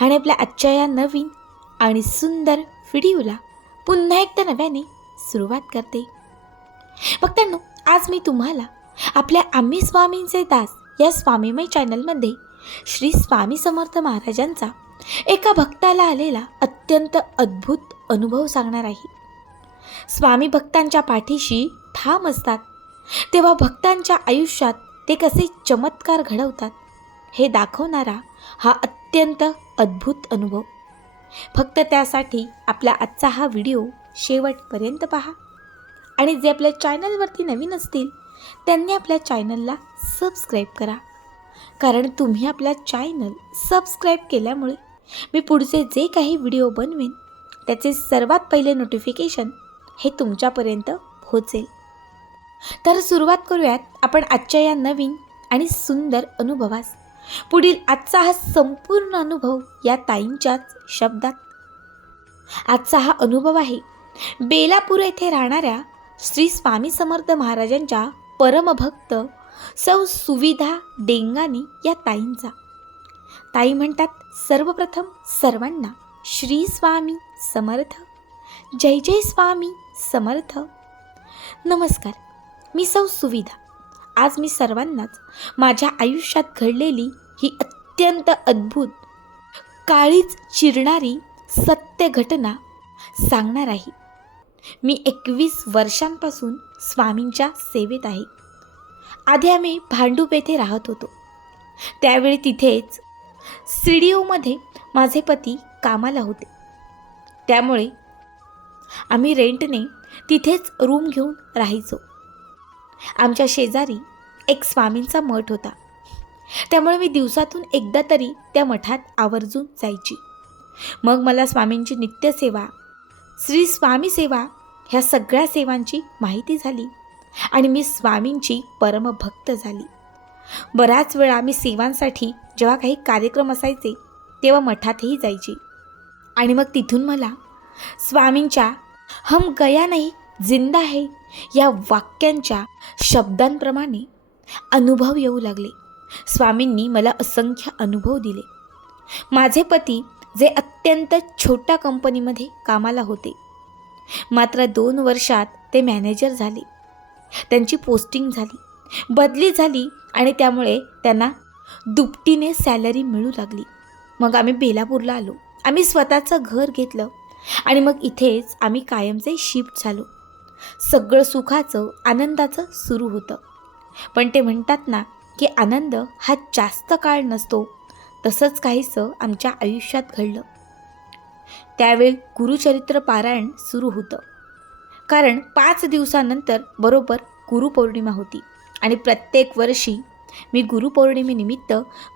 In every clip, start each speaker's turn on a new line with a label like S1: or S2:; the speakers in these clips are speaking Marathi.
S1: आणि आपल्या आजच्या या नवीन आणि सुंदर व्हिडिओला पुन्हा एकदा नव्याने सुरुवात करते. भक्तांनो आज मी तुम्हाला आपल्या आम्ही स्वामींचे दास या स्वामीमय चॅनलमध्ये श्री स्वामी समर्थ महाराजांचा एका भक्ताला आलेला अत्यंत अद्भुत अनुभव सांगणार आहे. स्वामी भक्तांच्या पाठीशी ठाम असतात तेव्हा भक्तांच्या आयुष्यात ते कसे चमत्कार घडवतात हे दाखवणारा हा अत्यंत अद्भुत अनुभव. फक्त त्यासाठी आपला आजचा हा व्हिडिओ शेवटपर्यंत पहा. आणि जे आपल्या चॅनलवरती नवीन असतील त्यांनी आपल्या चॅनलला सबस्क्राईब करा. कारण तुम्ही आपला चॅनल सबस्क्राईब केल्यामुळे मी पुढचे जे काही व्हिडिओ बनवेन त्याचे सर्वात पहिले नोटिफिकेशन हे तुमच्यापर्यंत पोहोचेल. तर सुरुवात करूयात आपण आजच्या या नवीन आणि सुंदर अनुभवास. पुढील आजचा हा संपूर्ण अनुभव या ताईंच्याच शब्दात. आजचा हा अनुभव आहे बेलापूर येथे राहणाऱ्या श्री स्वामी समर्थ महाराजांच्या परमभक्त सौ सुविधा डेंगानी या ताईंचा. ताई म्हणतात सर्वप्रथम सर्वांना श्री स्वामी समर्थ जय जय स्वामी समर्थ. नमस्कार मी सौ सुविधा. आज मी सर्वांनाच माझ्या आयुष्यात घडलेली ही अत्यंत अद्भुत काळीच चिरणारी सत्य घटना सांगणार आहे. मी एकवीस वर्षांपासून स्वामींच्या सेवेत आहे. आधी आम्ही भांडूप येथे राहत होतो. त्यावेळी तिथेच सीडीओमध्ये माझे पती कामाला होते. त्यामुळे आम्ही रेंटने तिथेच रूम घेऊन राहायचो. आमच्या शेजारी एक स्वामींचा मठ होता. त्यामुळे मी दिवसातून एकदा तरी त्या मठात आवर्जून जायची. मग मला स्वामींची नित्यसेवा श्री स्वामी सेवा ह्या सगळ्या सेवांची माहिती झाली आणि मी स्वामींची परमभक्त झाली. बऱ्याच वेळा मी सेवांसाठी जेव्हा काही कार्यक्रम असायचे तेव्हा मठातही जायची. आणि मग तिथून मला स्वामींच्या हम गया नाही जिंदा है या वाक्यांच्या शब्दांप्रमाणे अनुभव येऊ लागले. स्वामींनी मला असंख्य अनुभव दिले. माझे पती जे अत्यंत छोट्या कंपनीमध्ये कामाला होते. मात्र दोन वर्षात ते मॅनेजर झाले. त्यांची पोस्टिंग झाली. बदली झाली आणि त्यामुळे त्यांना दुपटीने सॅलरी मिळू लागली. मग आम्ही बेलापूरला आलो. आम्ही स्वतःचं घर घेतलं आणि मग इथेच आम्ही कायमचे शिफ्ट झालो. सगळं सुखाचं आनंदाचं सुरू होतं. पण ते म्हणतात ना की आनंद हा जास्त काळ नसतो. तसंच काहीसं आमच्या आयुष्यात घडलं. त्यावेळी गुरुचरित्र पारायण सुरू होतं. कारण पाच दिवसानंतर बरोबर गुरुपौर्णिमा होती. आणि प्रत्येक वर्षी मी गुरुपौर्णिमेनिमित्त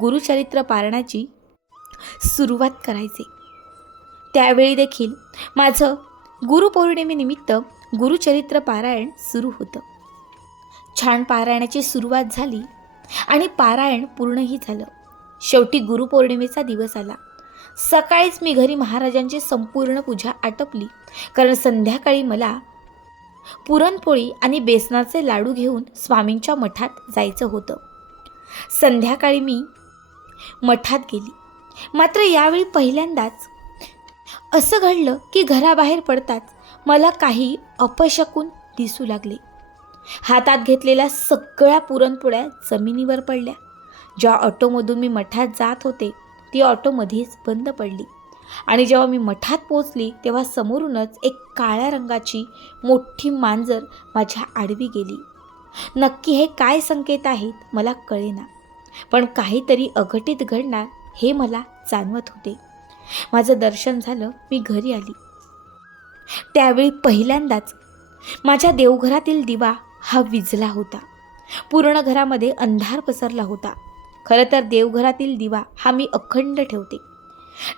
S1: गुरुचरित्र पारायणाची सुरुवात करायचे. त्यावेळी देखील माझं गुरुपौर्णिमेनिमित्त गुरुचरित्र पारायण सुरू होतं. छान पारायणाची सुरुवात झाली आणि पारायण पूर्णही झालं. शेवटी गुरुपौर्णिमेचा दिवस आला. सकाळीच मी घरी महाराजांची संपूर्ण पूजा आटपली कारण संध्याकाळी मला पुरणपोळी आणि बेसनाचे लाडू घेऊन स्वामींच्या मठात जायचं होतं. संध्याकाळी मी मठात गेली. मात्र यावेळी पहिल्यांदाच असं घडलं की घराबाहेर पडताच मला काही अपशकून दिसू लागले. हातात घेतलेल्या सगळ्या पुरणपोळ्या जमिनीवर पडल्या. ज्या ऑटोमधून मी मठात जात होते ती ऑटोमध्येच बंद पडली. आणि जेव्हा मी मठात पोचली तेव्हा समोरूनच एक काळ्या रंगाची मोठी मांजर माझ्या आडवी गेली. नक्की हे काय संकेत आहेत मला कळेना. पण काहीतरी अघटित घडणार हे मला जाणवत होते. माझं दर्शन झालं मी घरी आली. त्यावेळी पहिल्यांदाच माझ्या देवघरातील दिवा हा विजला होता. पूर्ण घरामध्ये अंधार पसरला होता. खरं तर देवघरातील दिवा हा मी अखंड ठेवते.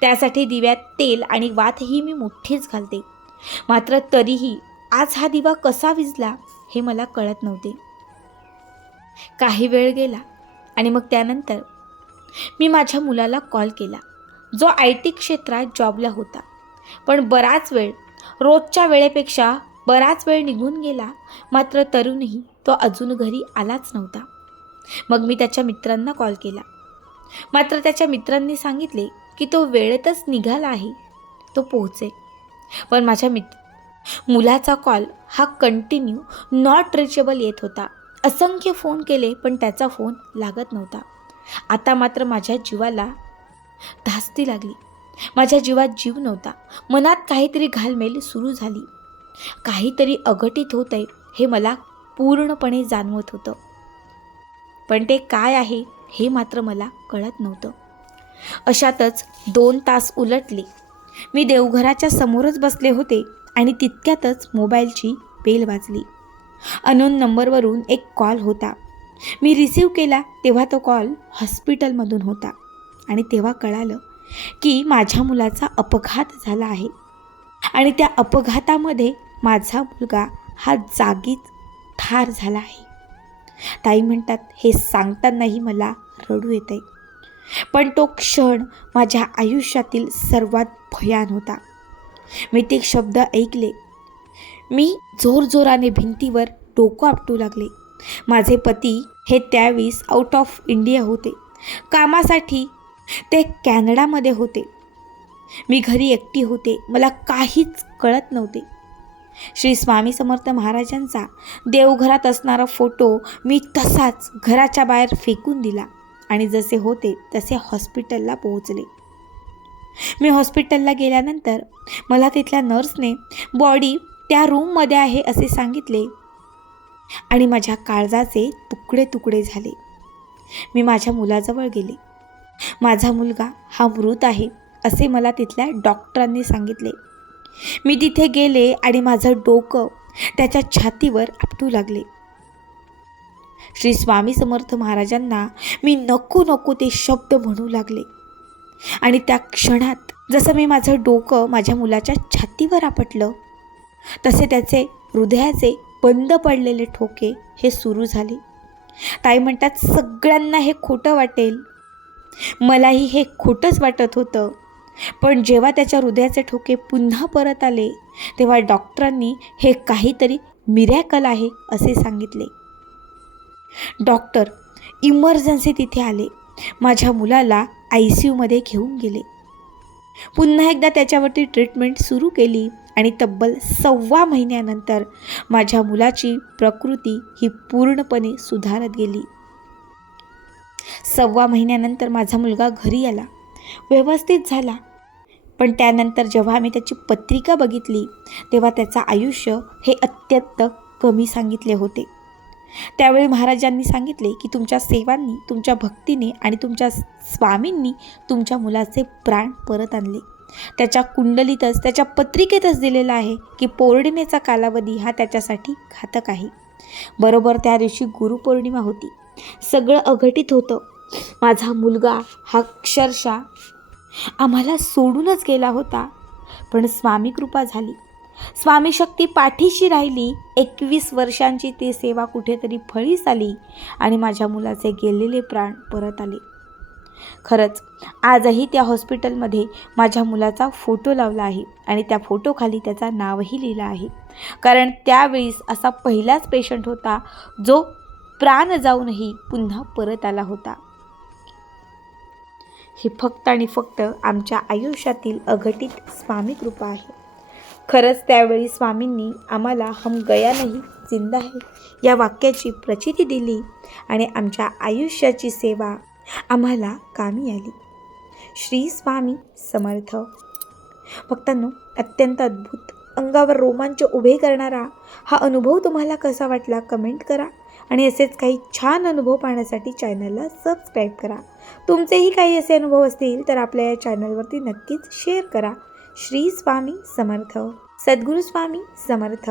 S1: त्यासाठी दिव्यात तेल आणि वातही मी मोठीच घालते. मात्र तरीही आज हा दिवा कसा विजला हे मला कळत नव्हते. काही वेळ गेला आणि मग त्यानंतर मी माझ्या मुलाला कॉल केला. जो आय टी क्षेत्रात जॉबला होता. पण बराच वेळ रोजच्या वेळेपेक्षा बराच वेळ निघून गेला मात्र तरुणही तो अजून घरी आलाच नव्हता. मग मी त्याच्या मित्रांना कॉल केला. मात्र त्याच्या मित्रांनी सांगितले की तो वेळेतच निघाला आहे तो पोहोचेल. पण माझ्या मित्र मुलाचा कॉल हा कंटिन्यू नॉट रिचेबल येत होता. असंख्य फोन केले पण त्याचा फोन लागत नव्हता. आता मात्र माझ्या जीवाला धास्ती लागली. माझ्या जीवात जीव नव्हता. मनात काहीतरी घालमेल सुरू झाली. काहीतरी अघटित होत आहे हे मला पूर्णपणे जाणवत होतं. पण ते काय आहे हे मात्र मला कळत नव्हतं. अशातच दोन तास उलटले. मी देवघराच्या समोरच बसले होते आणि तितक्यातच मोबाईलची बेल वाजली. अनोन नंबरवरून एक कॉल होता. मी रिसीव केला तेव्हा तो कॉल हॉस्पिटलमधून होता आणि तेव्हा कळालं की माझ्या मुलाचा अपघात झाला आहे. आणि त्या अपघातामध्ये माझा मुलगा हा जागीच ठार झाला आहे. ताई म्हणतात हे सांगतानाही मला रडू येते पण तो क्षण माझ्या आयुष्यातील सर्वात भयान होता. मी ते शब्द ऐकले. मी जोरजोराने भिंतीवर डोकं आपटू लागले. माझे पती हे त्यावेळेस आउट ऑफ इंडिया होते. कामासाठी ते कॅनडामध्ये होते. मी घरी एकटी होते. मला काहीच कळत नव्हते. श्री स्वामी समर्थ महाराजांचा देवघरात असणारा फोटो मी तसाच घराच्या बाहेर फेकून दिला आणि जसे होते तसे हॉस्पिटलला पोहोचले. मी हॉस्पिटलला गेल्यानंतर मला तिथल्या नर्सने बॉडी त्या रूममध्ये आहे असे सांगितले आणि माझ्या काळजाचे तुकडे तुकडे झाले. मी माझ्या मुलाजवळ गेले. माझा मुलगा हा मृत आहे असे मला तिथल्या डॉक्टरांनी सांगितले. मी तिथे गेले आणि माझं डोकं त्याच्या छातीवर आपटू लागले. श्री स्वामी समर्थ महाराजांना मी नको नको ते शब्द म्हणू लागले. आणि त्या क्षणात जसं मी माझं डोकं माझ्या मुलाच्या छातीवर आपटलं तसे त्याचे हृदयाचे बंद पडलेले ठोके हे सुरू झाले. ताई म्हणतात सगळ्यांना हे खोटं वाटेल. मलाही हे खोटंच वाटत होतं. पण जेव्हा त्याच्या हृदयाचे ठोके पुन्हा परत आले तेव्हा डॉक्टरांनी हे काहीतरी मिरॅकल आहे असे सांगितले. डॉक्टर इमर्जन्सी तिथे आले. माझ्या मुलाला आय सी यूमध्ये घेऊन गेले. पुन्हा एकदा त्याच्यावरती ट्रीटमेंट सुरू केली आणि तब्बल सव्वा महिन्यानंतर माझ्या मुलाची प्रकृती ही पूर्णपणे सुधारत गेली. सव्वा महिन्यानंतर माझा मुलगा घरी आला. व्यवस्थित झाला. पण त्यानंतर जेव्हा आम्ही त्याची पत्रिका बघितली तेव्हा त्याचं आयुष्य हे अत्यंत कमी सांगितले होते. त्यावेळी महाराजांनी सांगितले की तुमच्या सेवांनी तुमच्या भक्तीने आणि तुमच्या स्वामींनी तुमच्या मुलाचे प्राण परत आणले. त्याच्या कुंडलीतच त्याच्या पत्रिकेतच दिलेला आहे की पौर्णिमेचा कालावधी हा त्याच्यासाठी घातक आहे. बरोबर त्या दिवशी गुरुपौर्णिमा होती. सगळं अघटित होतं. माझा मुलगा हा अक्षरशः आम्हाला सोडूनच गेला होता. पण स्वामी कृपा झाली. स्वामी शक्ती पाठीशी राहिली. एकवीस वर्षांची ती सेवा कुठेतरी फळीस आली आणि माझ्या मुलाचे गेलेले प्राण परत आले. खरंच आजही त्या हॉस्पिटलमध्ये माझ्या मुलाचा फोटो लावला आहे आणि त्या फोटोखाली त्याचा नावही लिहिलं आहे. कारण त्यावेळीस असा पहिलाच पेशंट होता जो प्राण जाऊनही पुन्हा परत आला होता. ही फक्त आणि फक्त आमच्या आयुष्यातील अघटित स्वामी कृपा आहे. खरंच त्यावेळी स्वामींनी आम्हाला हम गया नाही जिंदा है या वाक्याची प्रचिती दिली आणि आमच्या आयुष्याची सेवा आम्हाला कामी आली. श्री स्वामी समर्थ. भक्तांनो अत्यंत अद्भुत अंगावर रोमांच उभे करणारा हा अनुभव तुम्हाला कसा वाटला कमेंट करा. आणि असेच काही छान अनुभव पाहण्यासाठी चॅनलला सबस्क्राईब करा. तुमचेही काही असे अनुभव असतील तर आपल्या या चॅनलवरती नक्कीच शेअर करा. श्री स्वामी समर्थ. सद्गुरू स्वामी समर्थ.